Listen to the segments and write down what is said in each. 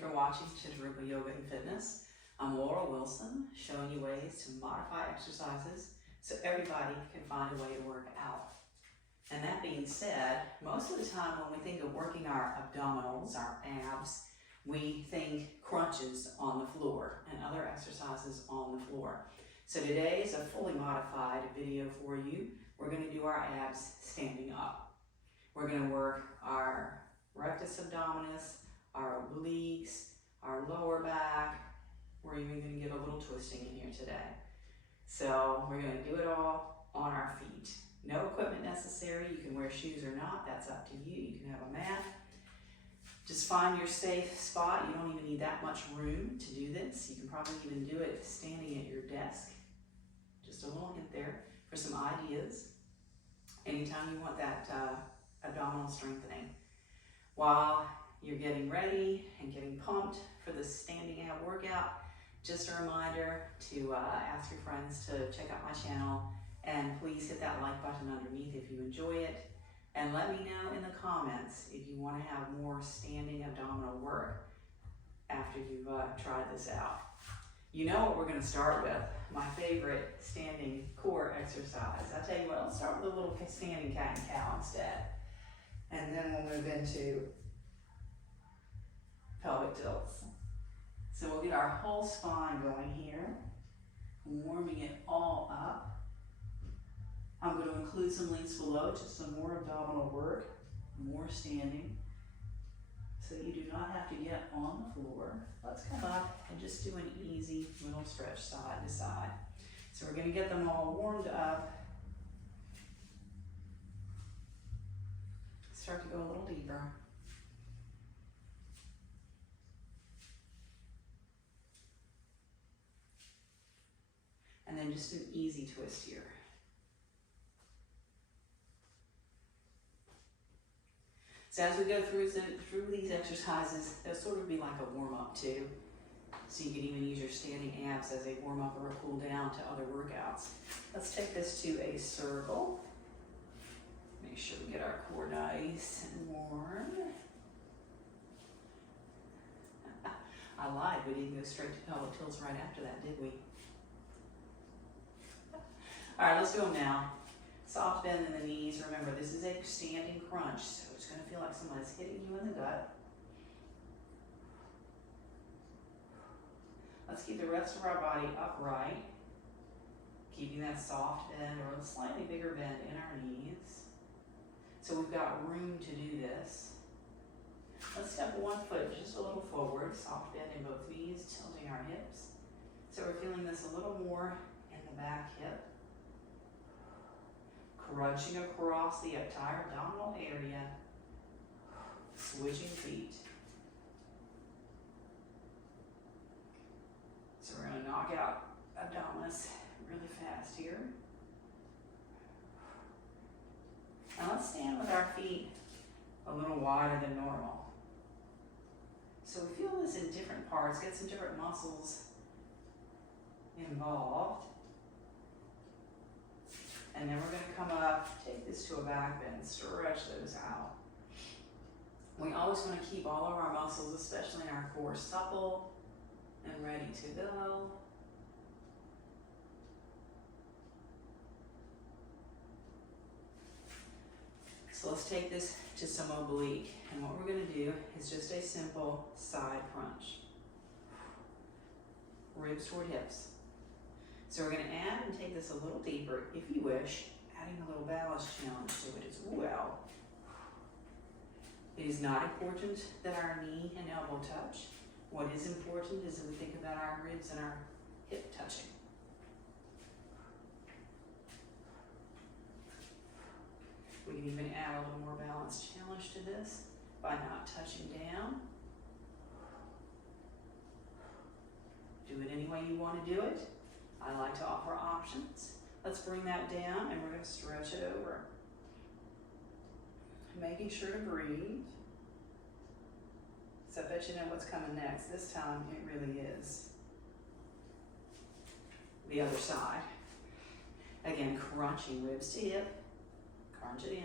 for watching Chittarupa Yoga and Fitness. I'm Laura Wilson, showing you ways to modify exercises so everybody can find a way to work out. And that being said, most of the time when we think of working our abdominals, our abs, we think crunches on the floor and other exercises on the floor. So today is a fully modified video for you. We're going to do our abs standing up. We're going to work our rectus abdominus, our obliques, our lower back. We're even going to get a little twisting in here today. So we're going to do it all on our feet. No equipment necessary. You can wear shoes or not. That's up to you. You can have a mat. Just find your safe spot. You don't even need that much room to do this. You can probably even do it standing at your desk. Just a little hint there for some ideas. Anytime you want that abdominal strengthening. While you're getting ready and getting pumped for the standing ab workout, just a reminder to ask your friends to check out my channel, and please hit that like button underneath if you enjoy it. And let me know in the comments if you want to have more standing abdominal work after you've tried this out. You know what we're going to start with, my favorite standing core exercise. I'll tell you what, let's start with a little standing cat and cow instead. And then we'll move into pelvic tilts. So we'll get our whole spine going here, warming it all up. I'm going to include some links below, just some more abdominal work, more standing, so that you do not have to get on the floor. Let's come up and just do an easy little stretch side to side. So we're going to get them all warmed up. Start to go a little deeper. And then just an easy twist here. So as we go through these exercises, they'll sort of be like a warm-up too. So you can even use your standing abs as a warm-up or a cool down to other workouts. Let's take this to a circle. Make sure we get our core nice and warm. I lied, we didn't go straight to pelvic tilts right after that, did we? All right, let's do them now. Soft bend in the knees. Remember, this is a standing crunch, so it's going to feel like somebody's hitting you in the gut. Let's keep the rest of our body upright, keeping that soft bend or a slightly bigger bend in our knees. So we've got room to do this. Let's step one foot just a little forward, soft bend in both knees, tilting our hips. So we're feeling this a little more in the back hip. Crunching across the entire abdominal area, switching feet. So we're going to knock out abdominus really fast here. Now let's stand with our feet a little wider than normal. So we feel this in different parts, get some different muscles involved. And then we're going to come up, take this to a back bend, stretch those out. We always want to keep all of our muscles, especially in our core, supple and ready to go. So let's take this to some oblique. And what we're going to do is just a simple side crunch. Ribs toward hips. So we're going to add and take this a little deeper, if you wish, adding a little balance challenge to it as well. It is not important that our knee and elbow touch. What is important is that we think about our ribs and our hip touching. We can even add a little more balance challenge to this by not touching down. Do it any way you want to do it. I like to offer options. Let's bring that down and we're going to stretch it over. Making sure to breathe. So I bet you know what's coming next. This time it really is the other side. Again, crunching ribs to hip. Crunch it in.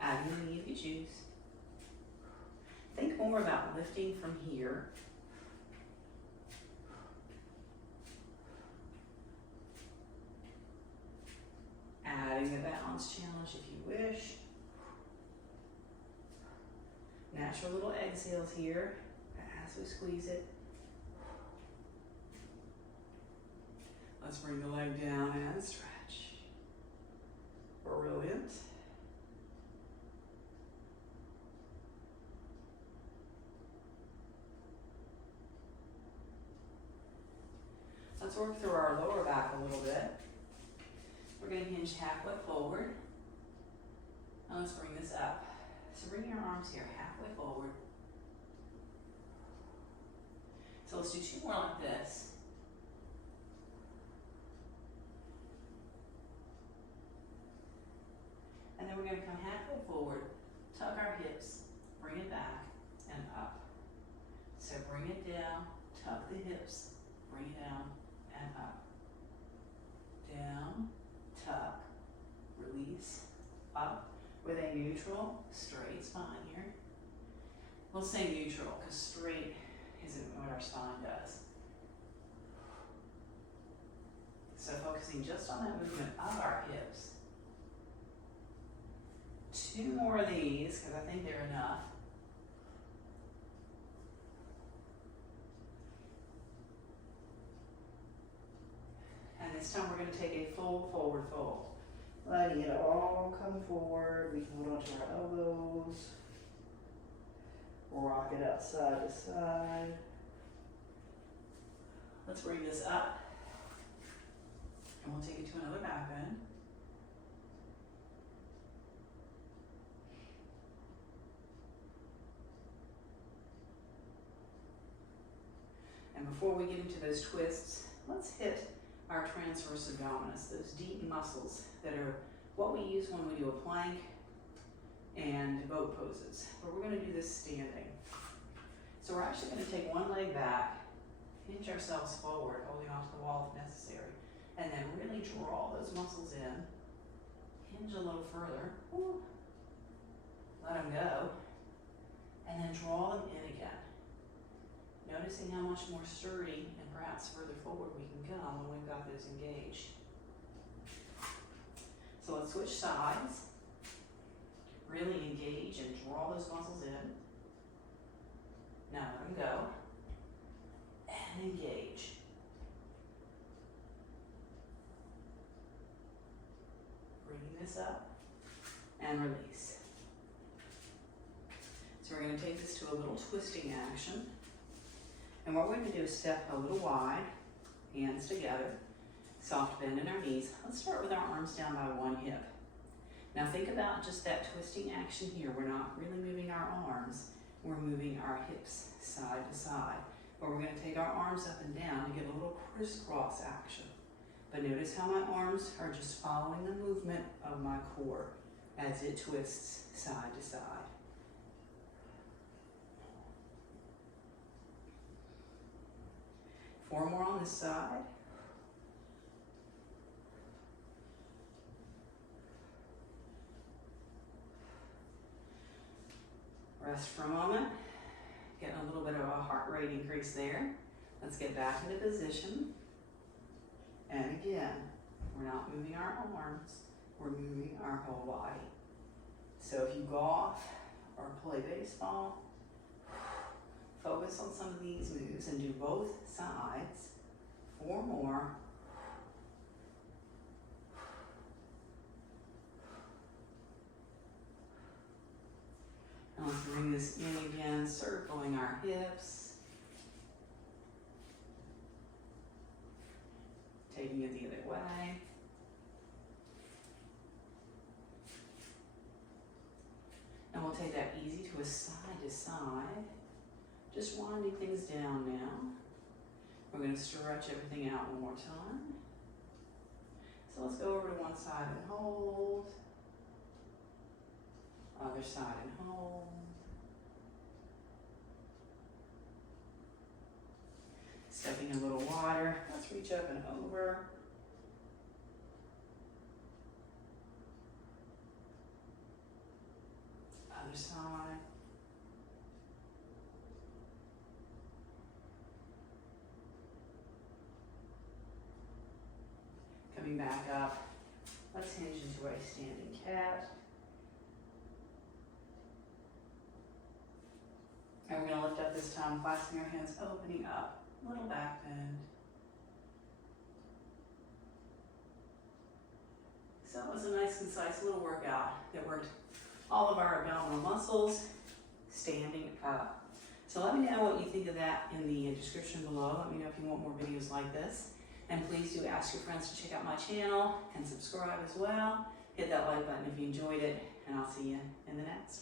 Adding the knee if you choose. Think more more about lifting from here. Adding the balance challenge if you wish. Natural little exhales here as we squeeze it. Let's bring the leg down and stretch. Brilliant. Let's work through our lower back a little bit. We're going to hinge halfway forward. And let's bring this up. So bring your arms here halfway forward. So let's do 2 more like this. And then we're going to come halfway forward, tuck our hips, bring it back and up. So bring it down, tuck the hips, bring it down and up. Down, tuck, release, up with a neutral, straight spine here. We'll say neutral because straight isn't what our spine does. So focusing just on that movement of our hips. 2 more of these because I think they're enough. And this time we're going to take a full forward fold. Letting it all come forward. We can hold on to our elbows. Rock it out side to side. Let's bring this up. And we'll take it to another back bend. And before we get into those twists, let's hit our transvers abdominus, those deep muscles that are what we use when we do a plank and boat poses. But we're going to do this standing. So we're actually going to take one leg back, hinge ourselves forward, holding onto the wall if necessary, and then really draw those muscles in. Hinge a little further. Ooh. Let them go. And then draw them in again. Noticing how much more sturdy and perhaps further forward we can come when we've got those engaged. So let's switch sides. Really engage and draw those muscles in. Now let them go. And engage. Bringing this up and release. So we're going to take this to a little twisting action. And what we're going to do is step a little wide, hands together, soft bend in our knees. Let's start with our arms down by one hip. Now think about just that twisting action here. We're not really moving our arms, we're moving our hips side to side. But we're going to take our arms up and down to get a little crisscross action. But notice how my arms are just following the movement of my core as it twists side to side. Four more on this side. Rest for a moment. Getting a little bit of a heart rate increase there. Let's get back into position. And again, we're not moving our arms, we're moving our whole body. So if you golf or play baseball, focus on some of these moves and do both sides. 4 more. And let's bring this in again, circling our hips. Taking it the other way. And we'll take that easy to a side to side. Just winding things down now. We're going to stretch everything out one more time. So let's go over to one side and hold. Other side and hold. Stepping a little wider. Let's reach up and over. Other side. back up. Let's hinge into a standing cat. And we're going to lift up this time, clasping our hands, opening up, little back bend. So it was a nice, concise little workout that worked all of our abdominal muscles, standing up. So let me know what you think of that in the description below. Let me know if you want more videos like this. And please do ask your friends to check out my channel and subscribe as well. Hit that like button if you enjoyed it, and I'll see you in the next.